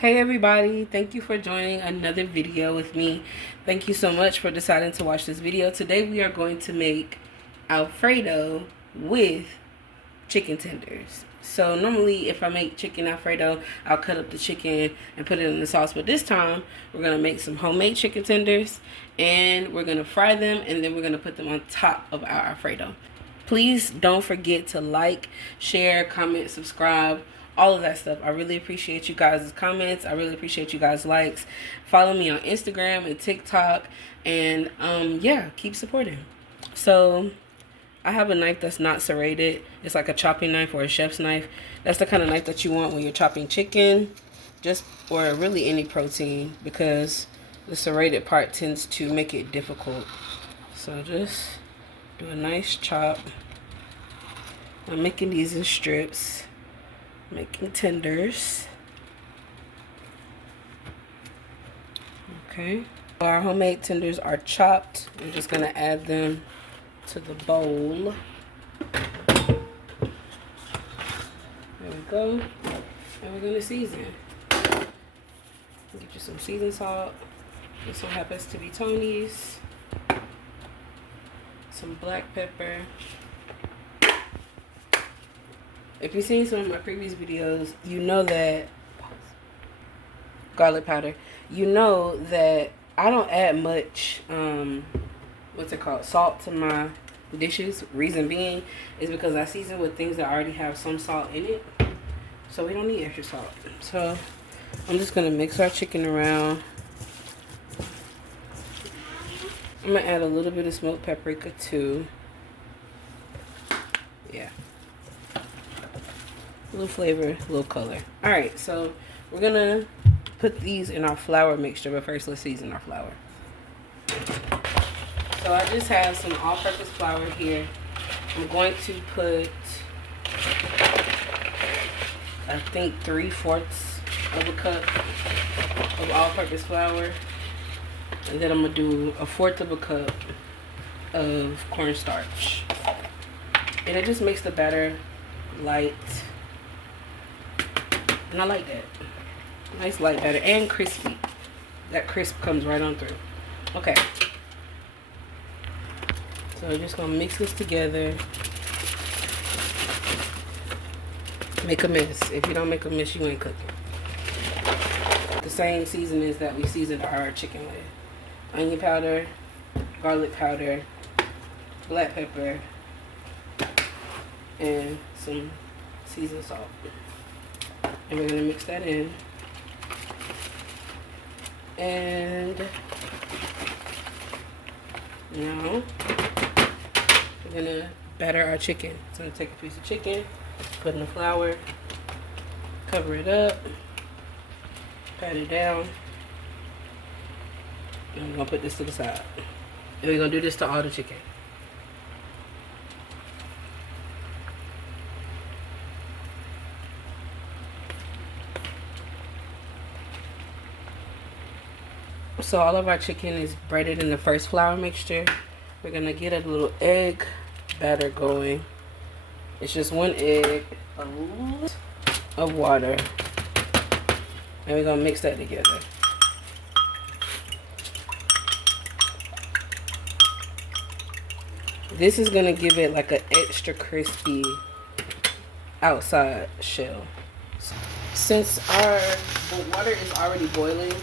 Hey everybody, thank you for joining another video with me. Thank you so much for deciding to watch this video. Today we are going to make Alfredo with chicken tenders. So normally if I make chicken Alfredo, I'll cut up the chicken and put it in the sauce. But this time we're going to make some homemade chicken tenders and we're going to fry them and then we're going to put them on top of our Alfredo. Please don't forget to like, share, comment, subscribe, all of that stuff. I really appreciate you guys' comments. I really appreciate you guys' likes. Follow me on Instagram and TikTok. And yeah, keep supporting. So I have a knife that's not serrated. It's like a chopping knife or a chef's knife. That's the kind of knife that you want when you're chopping chicken, or really any protein, because the serrated part tends to make it difficult. So just do a nice chop. I'm making these in strips, making tenders. Okay, our homemade tenders are chopped. We're just gonna add them to the bowl. There we go. And we're gonna season. Get you some seasoned salt. This one happens to be Tony's. Some black pepper. If you've seen some of my previous videos, you know that garlic powder. You know that I don't add much salt to my dishes. Reason being is because I season with things that already have some salt in it, so we don't need extra salt. So I'm just gonna mix our chicken around. I'm gonna add a little bit of smoked paprika too. Yeah, a little flavor, a little color. All right, so we're gonna put these in our flour mixture, but first let's season our flour. So I just have some all-purpose flour here. I'm going to put, I think, 3/4 of a cup of all-purpose flour. And then I'm going to do 1/4 of a cup of cornstarch. And it just makes the batter light. And I like that. Nice light batter and crispy. That crisp comes right on through. Okay. So we're just going to mix this together. Make a mess. If you don't make a mess, you ain't cooking. The same seasonings that we seasoned our chicken with. Onion powder, garlic powder, black pepper, and some seasoned salt. And we're going to mix that in. And now we're going to batter our chicken. So I'm going to take a piece of chicken, put in the flour, cover it up, pat it down. And we're going to put this to the side. And we're going to do this to all the chicken. So all of our chicken is breaded in the first flour mixture. We're going to get a little egg batter going. It's just 1 egg, a lot of water. And we're going to mix that together. This is going to give it like an extra crispy outside shell. Since our water is already boiling,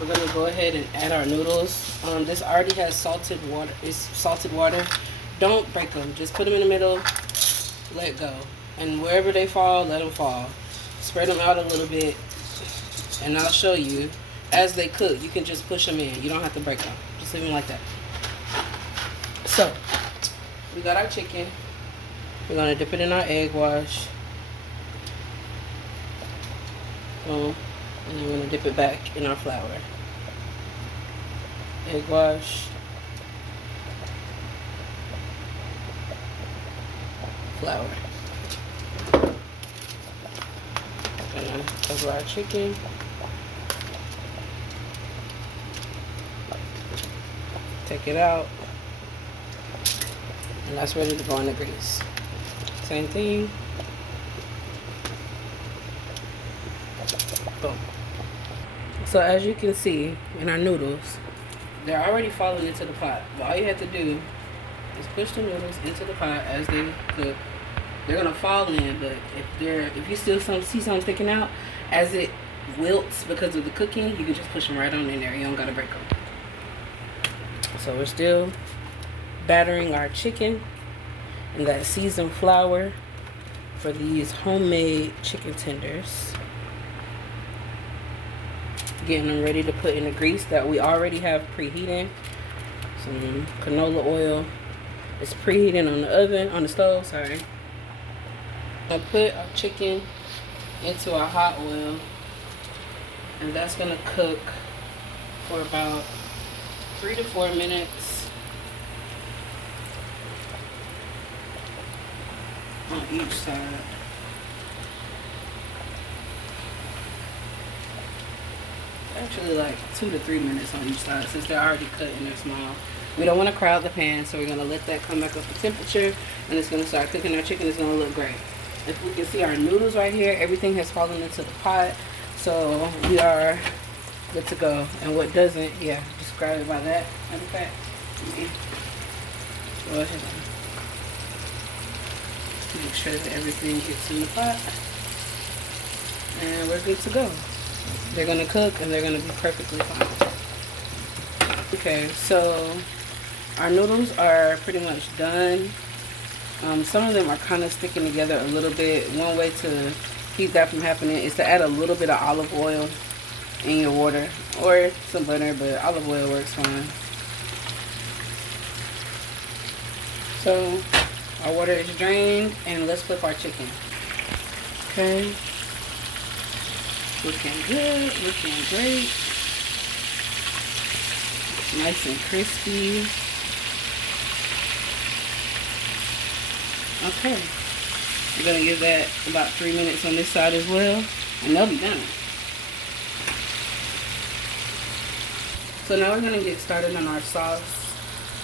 we're going to go ahead and add our noodles. This already has salted water. It's salted water. Don't break them. Just put them in the middle. Let go. And wherever they fall, let them fall. Spread them out a little bit. And I'll show you. As they cook, you can just push them in. You don't have to break them. Just leave them like that. So, we got our chicken. We're going to dip it in our egg wash. Boom. And then we're going to dip it back in our flour. Egg wash. Flour. Gonna cover our chicken. Take it out. And that's ready to go in the grease. Same thing. Boom. So as you can see in our noodles, they're already falling into the pot. But all you have to do is push the noodles into the pot as they cook. They're gonna fall in, but if you still see some sticking out, as it wilts because of the cooking, you can just push them right on in there. You don't gotta break them. So we're still battering our chicken and that seasoned flour for these homemade chicken tenders. Getting them ready to put in the grease that we already have preheating. Some canola oil. It's preheating on the stove, sorry. I'll put our chicken into our hot oil, and that's gonna cook for about 3 to 4 minutes on each side. Actually like 2 to 3 minutes on each side, since they're already cut and they're small. We don't want to crowd the pan, so we're going to let that come back up to temperature, and it's going to start cooking our chicken. It's going to look great. If we can see our noodles right here, everything has fallen into the pot, so we are good to go. And what doesn't, yeah, just grab it by that. Matter of fact, go ahead and make sure that everything gets in the pot, and we're good to go. They're going to cook and they're going to be perfectly fine. Okay, so our noodles are pretty much done. Some of them are kind of sticking together a little bit. One way to keep that from happening is to add a little bit of olive oil in your water, or some butter, but olive oil works fine. So our water is drained, and let's flip our chicken. Okay. Looking good, looking great. Nice and crispy. Okay. We're going to give that about 3 minutes on this side as well, and they'll be done. So now we're going to get started on our sauce,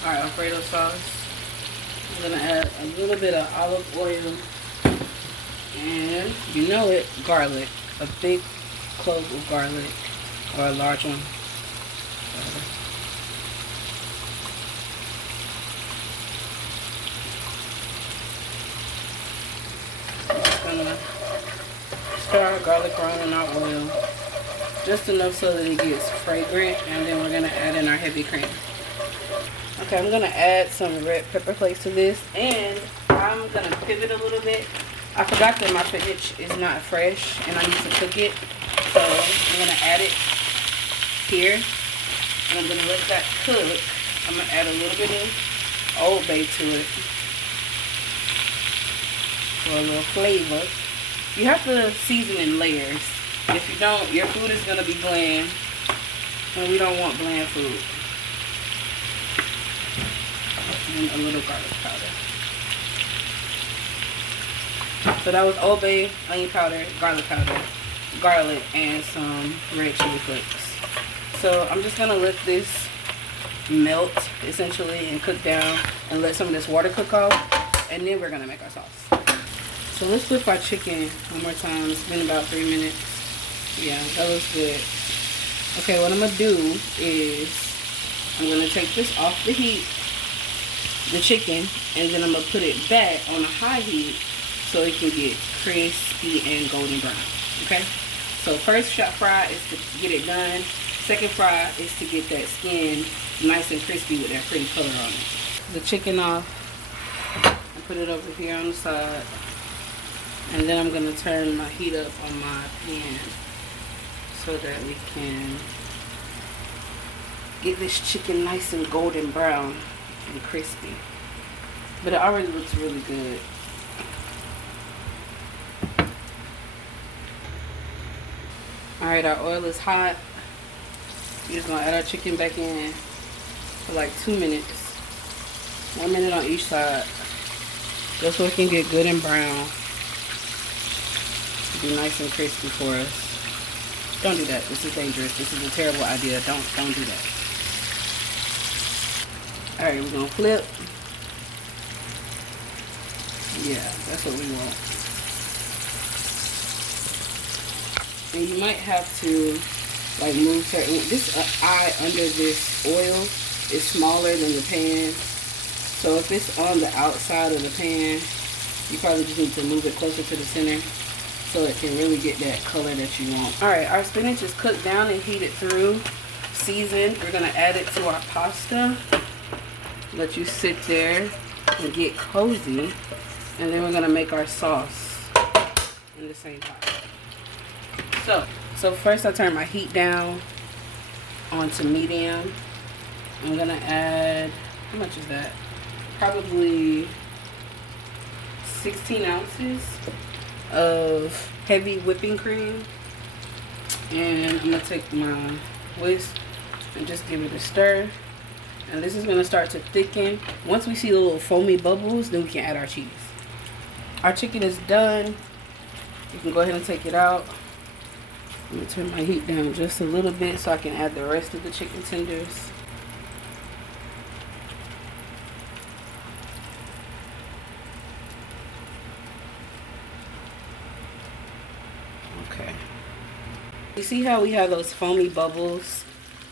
our Alfredo sauce. I'm going to add a little bit of olive oil, and you know it, garlic. A big clove of garlic, or a large one. Just gonna stir our garlic around in our oil, just enough so that it gets fragrant, and then we're gonna add in our heavy cream. Okay, I'm gonna add some red pepper flakes to this, and I'm gonna pivot a little bit. I forgot that my spinach is not fresh, and I need to cook it. So I'm going to add it here, and I'm going to let that cook. I'm going to add a little bit of Old Bay to it for a little flavor. You have to season in layers. If you don't, your food is going to be bland, and we don't want bland food. And a little garlic powder. So that was Old Bay, onion powder, garlic, and some red chili flakes. So I'm just going to let this melt, essentially, and cook down, and let some of this water cook off, and then we're going to make our sauce. So let's flip our chicken one more time. It's been about 3 minutes. Yeah, that looks good. Okay, what I'm going to do is I'm going to take this off the heat, the chicken, and then I'm going to put it back on a high heat so it can get crispy and golden brown. Okay? So first shot fry is to get it done. Second fry is to get that skin nice and crispy with that pretty color on it. The chicken off. I put it over here on the side. And then I'm going to turn my heat up on my pan so that we can get this chicken nice and golden brown and crispy. But it already looks really good. Alright, our oil is hot. We're just going to add our chicken back in for like 2 minutes. 1 minute on each side. Just so it can get good and brown. Be nice and crispy for us. Don't do that. This is dangerous. This is a terrible idea. Don't do that. Alright, we're going to flip. Yeah, that's what we want. And you might have to like move certain. This eye under this oil is smaller than the pan. So if it's on the outside of the pan, you probably just need to move it closer to the center so it can really get that color that you want. All right, our spinach is cooked down and heated through, seasoned. We're gonna add it to our pasta. Let you sit there and get cozy. And then we're gonna make our sauce in the same pot. So first I turn my heat down onto medium. I'm gonna add, how much is that? Probably 16 ounces of heavy whipping cream. And I'm gonna take my whisk and just give it a stir. And this is gonna start to thicken. Once we see the little foamy bubbles, then we can add our cheese. Our chicken is done. You can go ahead and take it out. I'm gonna turn my heat down just a little bit so I can add the rest of the chicken tenders. Okay. You see how we have those foamy bubbles?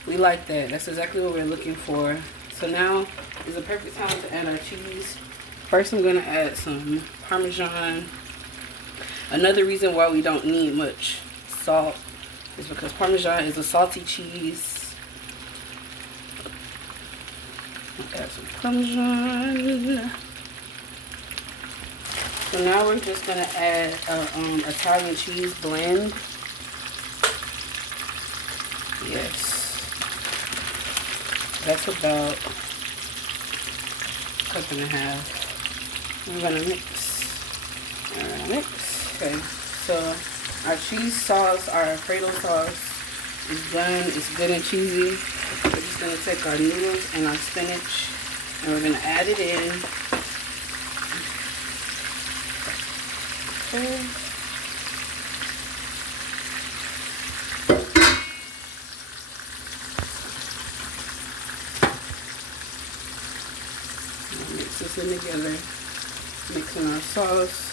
We like that. That's exactly what we're looking for. So now is the perfect time to add our cheese. First, I'm gonna add some Parmesan. Another reason why we don't need much salt is because Parmesan is a salty cheese. I'll add some Parmesan. So now we're just gonna add Italian cheese blend. Yes. That's about a cup and a half. I'm gonna mix. Okay, so our cheese sauce, our Alfredo sauce is done. It's good and cheesy. We're just gonna take our noodles and our spinach and we're gonna add it in. Okay. Mix this in together. Mixing our sauce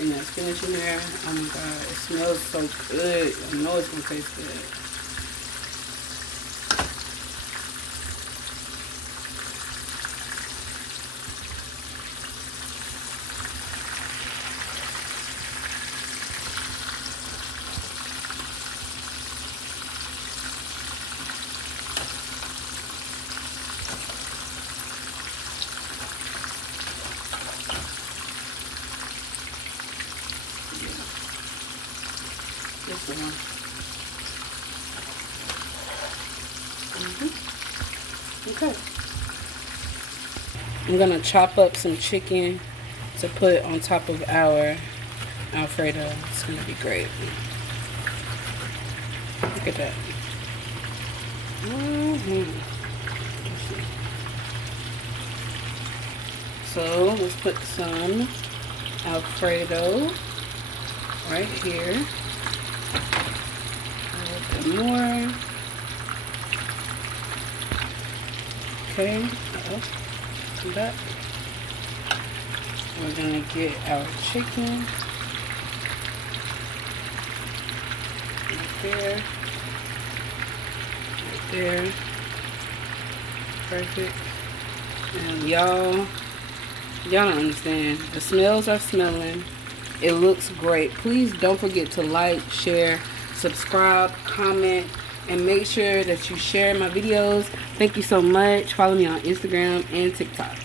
and that spinach in there. Oh my god, it smells so good. I know it's gonna taste good. This one. Okay. I'm gonna chop up some chicken to put on top of our Alfredo. It's gonna be great. Look at that. So let's put some Alfredo right here. A little bit more. Okay. Come back. We're gonna get our chicken right there. Right there. Perfect. And y'all don't understand. The smells are smelling. It looks great. Please don't forget to like, share, subscribe, comment, and make sure that you share my videos. Thank you so much. Follow me on Instagram and TikTok.